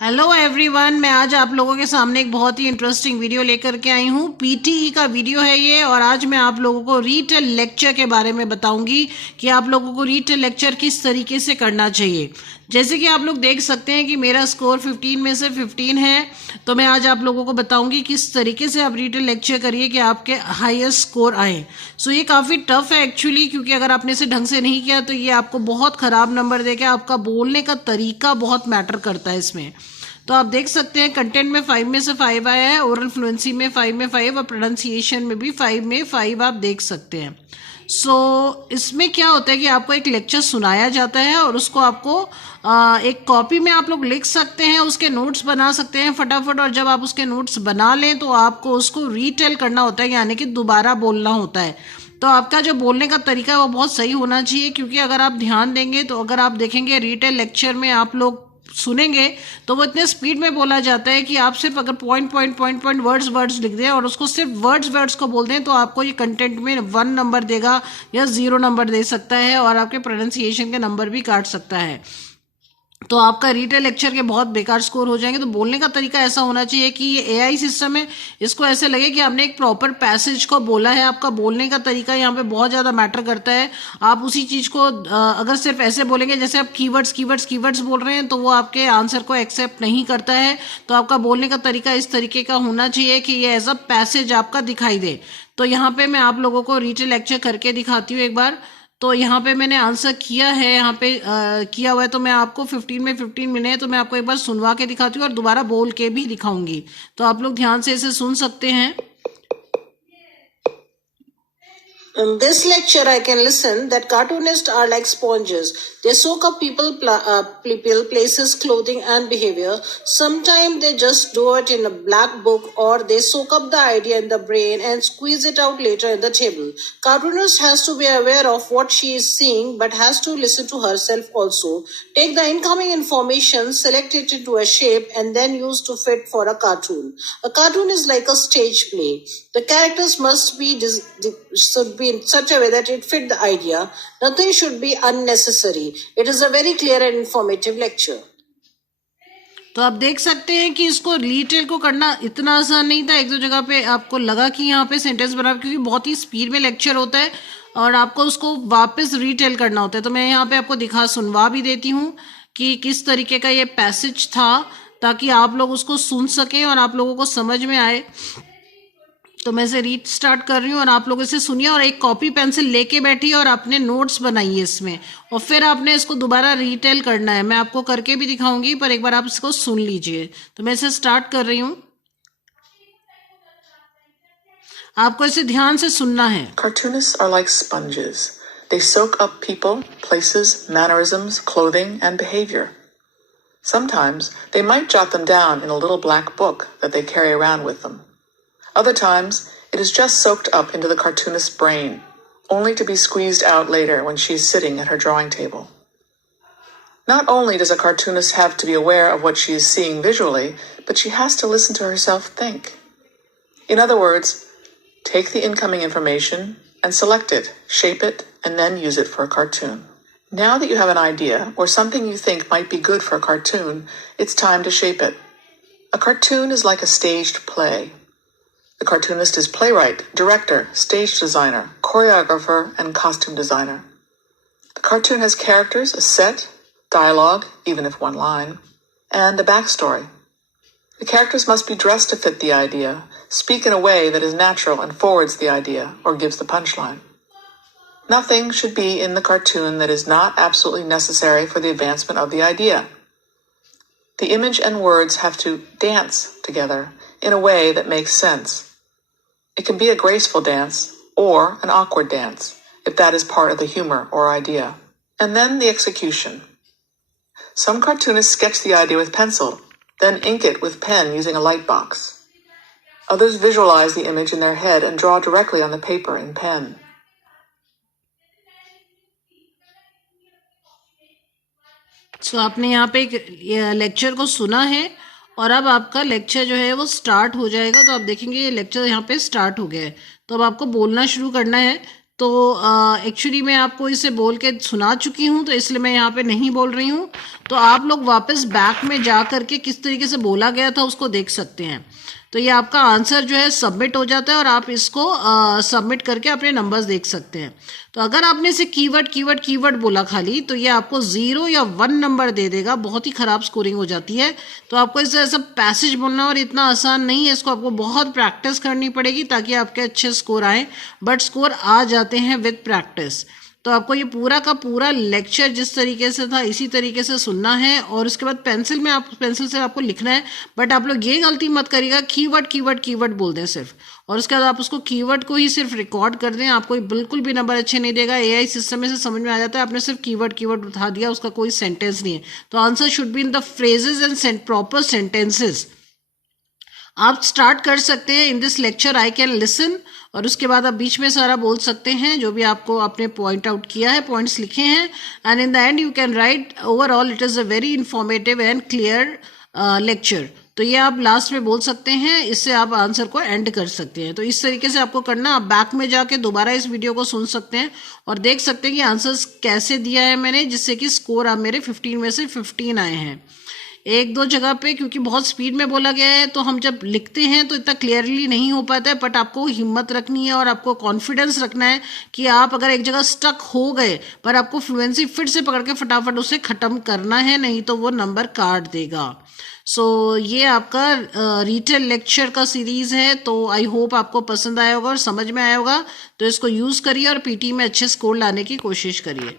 Hello everyone, मैं आज आप लोगों के सामने एक बहुत ही इंटरेस्टिंग वीडियो लेकर के आई हूँ। पीटीई का वीडियो है ये, और आज मैं आप लोगों को रीटेल लेक्चर के बारे में बताऊंगी कि आप लोगों को रीटेल लेक्चर किस तरीके से करना चाहिए। जैसे कि आप लोग देख सकते हैं कि मेरा स्कोर 15 में से 15 है, तो मैं आज आप लोगों को बताऊंगी किस तरीके से आप रीटेल लेक्चर करिए कि आपके हाईएस्ट स्कोर आए। सो ये काफ़ी टफ है एक्चुअली, क्योंकि अगर आपने इसे ढंग से नहीं किया तो ये आपको बहुत ख़राब नंबर देगा। आपका बोलने का तरीका बहुत मैटर करता है इसमें। तो आप देख सकते हैं कंटेंट में 5 में से 5 आया है, ओरल फ्लुएंसी में 5 में 5 और प्रोनाउंसिएशन में भी 5 में 5 आप देख सकते हैं। इसमें क्या होता है कि आपको एक लेक्चर सुनाया जाता है और उसको आपको एक कॉपी में आप लोग लिख सकते हैं, उसके नोट्स बना सकते हैं फटाफट। और जब आप उसके नोट्स बना लें तो आपको उसको रीटेल करना होता है, यानी कि दोबारा बोलना होता है। तो आपका जो बोलने का तरीका है वो बहुत सही होना चाहिए, क्योंकि अगर आप ध्यान देंगे तो अगर आप देखेंगे रीटेल लेक्चर में आप लोग सुनेंगे तो वो इतने स्पीड में बोला जाता है कि आप सिर्फ अगर पॉइंट वर्ड्स लिख दें और उसको सिर्फ वर्ड्स को बोल दें तो आपको ये कंटेंट में 1 नंबर देगा या 0 नंबर दे सकता है, और आपके प्रोनाउंसिएशन के नंबर भी काट सकता है। तो आपका रीटेल लेक्चर के बहुत बेकार स्कोर हो जाएंगे। तो बोलने का तरीका ऐसा होना चाहिए कि ये एआई सिस्टम है, इसको ऐसे लगे कि आपने एक प्रॉपर पैसेज को बोला है। आपका बोलने का तरीका यहाँ पे बहुत ज़्यादा मैटर करता है। आप उसी चीज़ को अगर सिर्फ ऐसे बोलेंगे जैसे आप कीवर्ड्स बोल रहे हैं तो वो आपके आंसर को एक्सेप्ट नहीं करता है। तो आपका बोलने का तरीका इस तरीके का होना चाहिए कि ये एज अ पैसेज आपका दिखाई दे। तो यहाँ पे मैं आप लोगों को रीटेल लेक्चर करके दिखाती हूँ एक बार। तो यहाँ पे मैंने आंसर किया है, यहाँ पे किया हुआ है। तो मैं आपको 15 में 15 मिले हैं, तो मैं आपको एक बार सुनवा के दिखाती हूँ और दोबारा बोल के भी दिखाऊंगी। तो आप लोग ध्यान से इसे सुन सकते हैं। In this lecture, I can listen that cartoonists are like sponges. They soak up people, places, clothing, and behavior. Sometimes they just do it in a black book, or they soak up the idea in the brain and squeeze it out later in the table. Cartoonist has to be aware of what she is seeing, but has to listen to herself also. Take the incoming information, select it into a shape, and then use to fit for a cartoon. A cartoon is like a stage play. The characters must be should be in such a way that it fit the idea. Nothing should be unnecessary. It is a very clear and informative lecture. तो आप देख सकते हैं कि इसको retail को करना इतना आसान नहीं था। एक दो जगह पे आपको लगा कि यहाँ पे सेंटेंस बना, क्योंकि बहुत ही स्पीड में लेक्चर होता है और आपको उसको वापस रीटेल करना होता है। तो मैं यहाँ पे आपको सुनवा भी देती हूँ कि किस तरीके का ये पैसेज था, ताकि आप लोग उसको सुन सकें और आप लोगों को समझ में आए। तो मैं इसे रीड स्टार्ट कर रही हूँ और आप लोग इसे सुनिए और एक कॉपी पेंसिल लेके बैठिए और अपने नोट्स बनाइए इसमें, और फिर आपने इसको दोबारा रीटेल करना है। मैं आपको करके भी दिखाऊंगी, पर एक बार आप इसको सुन लीजिए। तो मैं इसे स्टार्ट कर रही हूँ, आपको इसे ध्यान से सुनना है। Cartoonists are like sponges. They soak up people, places, mannerisms, clothing, and behavior. Sometimes they might jot them down in a little black book that they carry around with them. Other times, it is just soaked up into the cartoonist's brain, only to be squeezed out later when she is sitting at her drawing table. Not only does a cartoonist have to be aware of what she is seeing visually, but she has to listen to herself think. In other words, take the incoming information and select it, shape it, and then use it for a cartoon. Now that you have an idea or something you think might be good for a cartoon, it's time to shape it. A cartoon is like a staged play. The cartoonist is playwright, director, stage designer, choreographer, and costume designer. The cartoon has characters, a set, dialogue, even if one line, and a backstory. The characters must be dressed to fit the idea, speak in a way that is natural and forwards the idea, or gives the punchline. Nothing should be in the cartoon that is not absolutely necessary for the advancement of the idea. The image and words have to dance together in a way that makes sense. It can be a graceful dance or an awkward dance, if that is part of the humor or idea. And then the execution. Some cartoonists sketch the idea with pencil, then ink it with pen using a light box. Others visualize the image in their head and draw directly on the paper in pen. So आपने यहाँ पे एक lecture को सुना है और अब आपका लेक्चर जो है वो स्टार्ट हो जाएगा। तो आप देखेंगे ये लेक्चर यहाँ पे स्टार्ट हो गया है। तो अब आपको बोलना शुरू करना है। तो एक्चुअली मैं आपको इसे बोल के सुना चुकी हूँ, तो इसलिए मैं यहाँ पे नहीं बोल रही हूँ। तो आप लोग वापस बैक में जा करके किस तरीके से बोला गया था उसको देख सकते हैं। तो ये आपका आंसर जो है सबमिट हो जाता है और आप इसको सबमिट करके अपने नंबर्स देख सकते हैं। तो अगर आपने इसे कीवर्ड बोला खाली तो ये आपको 0 या 1 नंबर दे देगा, बहुत ही खराब स्कोरिंग हो जाती है। तो आपको इसे ऐसा पैसेज बोलना और इतना आसान नहीं है, इसको आपको बहुत प्रैक्टिस करनी पड़ेगी ताकि आपके अच्छे स्कोर आए, बट स्कोर आ जाते हैं विद प्रैक्टिस। तो आपको ये पूरा का पूरा लेक्चर जिस तरीके से था इसी तरीके से सुनना है और उसके बाद पेंसिल से आपको लिखना है। बट आप लोग ये गलती मत करिएगा कीवर्ड बोल दें सिर्फ, और उसके बाद आप उसको कीवर्ड को ही सिर्फ रिकॉर्ड कर दें, आपको बिल्कुल भी नंबर अच्छे नहीं देगा। एआई सिस्टम में से समझ में आ जाता है आपने सिर्फ कीवर्ड उठा दिया, उसका कोई सेंटेंस नहीं है। तो answer should be in the phrases and proper sentences. आप स्टार्ट कर सकते हैं in this lecture I can listen, और उसके बाद आप बीच में सारा बोल सकते हैं जो भी आपको आपने पॉइंट आउट किया है, पॉइंट्स लिखे हैं, and in the end you can write overall it is a very informative and clear lecture. तो ये आप लास्ट में बोल सकते हैं, इससे आप आंसर को एंड कर सकते हैं। तो इस तरीके से आपको करना, आप बैक में जाके दोबारा इस वीडियो को सुन सकते हैं और देख सकते हैं कि आंसर्स कैसे दिया है मैंने, जिससे कि स्कोर आप मेरे 15 में से 15 आए हैं। एक दो जगह पे क्योंकि बहुत स्पीड में बोला गया है तो हम जब लिखते हैं तो इतना क्लियरली नहीं हो पाता है, बट आपको हिम्मत रखनी है और आपको कॉन्फिडेंस रखना है कि आप अगर एक जगह स्टक हो गए पर आपको फ्लुएंसी फिर से पकड़ के फटाफट उसे ख़त्म करना है, नहीं तो वो नंबर काट देगा। सो ये आपका रिटेल लेक्चर का सीरीज़ है, तो आई होप आपको पसंद आया होगा और समझ में आया होगा। तो इसको यूज़ करिए और पीटी में अच्छे स्कोर लाने की कोशिश करिए।